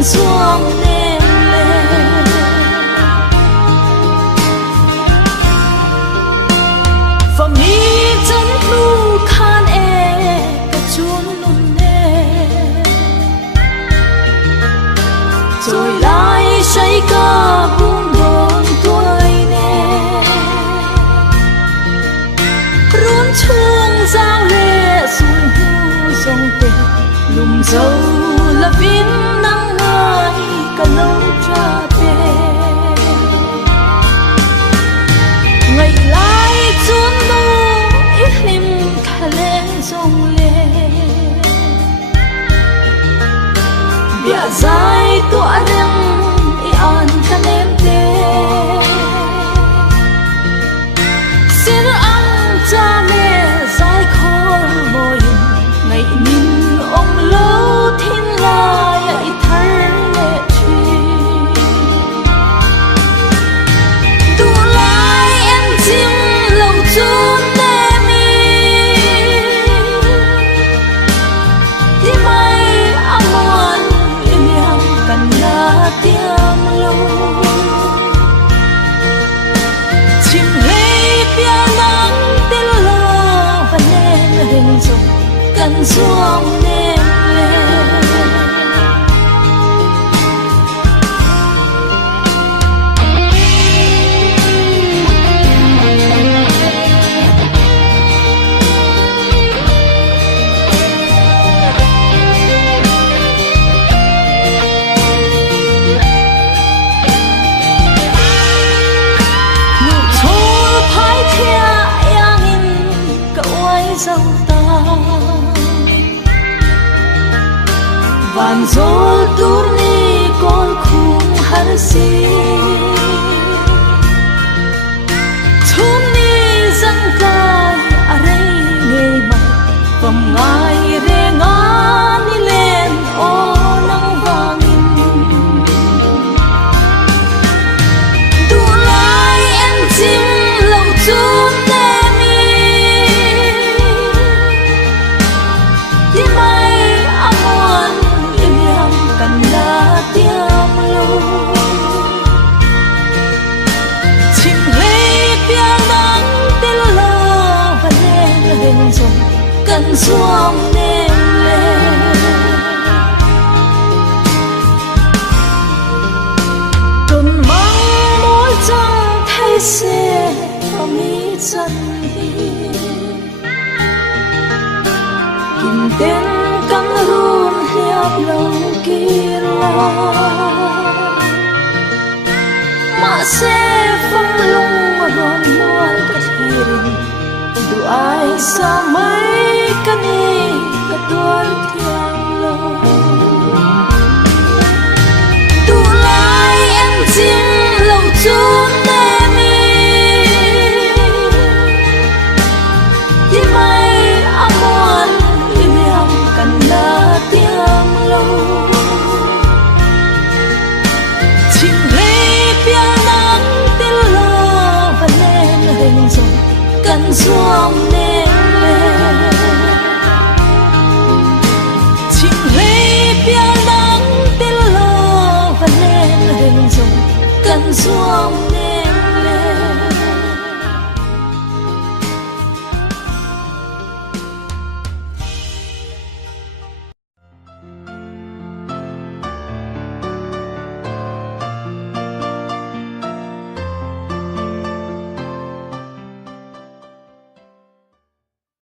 cần xuống nên lên phẩm ni chân lu khan e cả chuông luôn nè rồi lại say ca buông đón tuổi nè run chuông giang lệ xuân thu dòng tình lùng dâu là viên nắng ngài cả lâu tra về ngày lại chuông nu ít lim khả lên dòng lệ bịa dài tỏa răng y an khả em tê xin ăn cha mẹ dài khói môi ngày nhìn ông lâu thiên la dạy thơ lệ truy tu lại em chim lòng chốn em đi mai aman im yang cần là tiếng lâu chim lê bia nắng tên lo và nên hình dung cần xuống nên lên nụ thua phai thia yang in cậu ấy dâu ta van zol turni kol khung har si thuni zang kai arei nei mai pam ngai re nga ni len o nang wangin tu lai em chim lâu chun nemi đi mai amon cần là tiếng lâu chim lê bia nắng tên lo và nên hình dung cần xuống nên lên tuần mang mỗi trăng thay xe vào mi chân hiền kim tên căng run hiệp lòng kia mà sẽ phong lung ron mual cả hiền đủ ai sa mấy cái này cả tuổi thiang lo đủ lại em chim lòng chốn em đi mai amon im yang cần là tiếng lâu chim lê bia nắng tên lo và nên hình dung cần xuống nên lên chim lê bia nắng tên lo và nên hình dung cần xuống